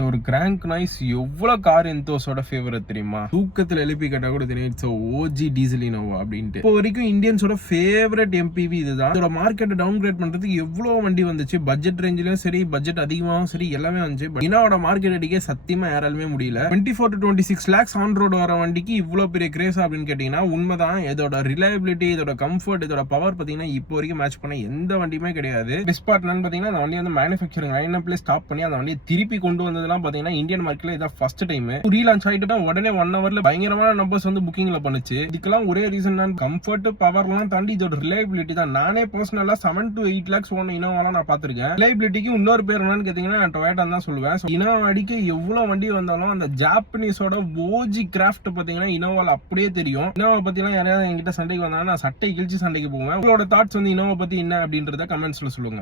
இந்த ஒரு crank noise எவ்வளவு கார் எந்தோஸோட ஃபேவரட் தெரியுமா? தூக்கத்துல எழுப்பி கேட்டா கூட தெரியும் இட்ஸ் ஓஜி டீசல் இனோவா அப்படின்ட்டு. இப்போ வரைக்கும் இந்தியன்ஸோட ஃபேவரட் எம்பிவி இதுதான். இதோட மார்க்கெட்டை டவுன் கிரேட் பண்றதுக்கு எவ்வளவு வண்டி வந்துச்சு, பட்ஜெட் ரேஞ்சிலும் சரி பட்ஜெட் அதிகமாகவும் சரி எல்லாமே வந்துச்சு. பட் இனோவோட மார்க்கெட் அடிக்க சத்தியமா யாராலுமே முடியல. 24 to 26 lakhs ஆன் ரோடு வர வண்டிக்கு இவ்வளவு பெரிய கிரேஸ் அப்படின்னு கேட்டீங்கன்னா உண்மைதான். இதோட ரிலையபிலிட்டி, இதோட கம்ஃபர்ட், இதோட பவர் பாத்தீங்கன்னா இப்போ வரைக்கும் மேட்ச் பண்ண எந்த வண்டியுமே கிடையாது. பெஸ்ட் பார்ட் என்னன்னு பாத்தீங்கன்னா அந்த வண்டி வந்து மேனுஃபேக்சரிங் லைனப்ல ஸ்டாப் பண்ணி அந்த வண்டியை திருப்பி கொண்டு வந்ததெல்லாம் பாத்தீங்கன்னா இந்தியன் மார்க்கெட்ல இதான் ஃபர்ஸ்ட் டைம். ரீலான்ச் ஆயிட்டு உடனே 1 hourல பயங்கரமான நம்பர்ஸ் வந்து புக்கிங்ல பண்ணுச்சு. இதுக்கெல்லாம் ஒரே ரீசன் தான் கம்ஃபர்ட், பவர்லாம் தாண்டி இதோட ரிலையபிலிட்டி தான். நானே பர்சனலா 7 to 8 lakhs ஓன இனோவாலாம் நான் பாத்திருக்கேன். ரிலையபிலிட்டிக்கு இன்னொரு பேர் என்னன்னு கேட்டீங்கன்னா நான் டொயோட்டா தான் சொல்லுவேன். இனோவா அடிக்க எவ்வளவு வண்டி வந்தாலும் அந்த ஜாப்பனீஸோட ஓஜி கிராஃப்ட் பாத்தீங்கன்னா இனோவால அப்படியே தெரியும். இனோவா பத்தி எல்லாம் யாராவது என்கிட்ட சண்டைக்கு வந்தாங்கன்னா நான் சட்டை கிழிச்சு சண்டைக்கு போவேன். உங்களோட தாட்ஸ் வந்து இனோவா பத்தி என்ன அப்படின்றத கமெண்ட்ஸ்ல சொல்லுங்க.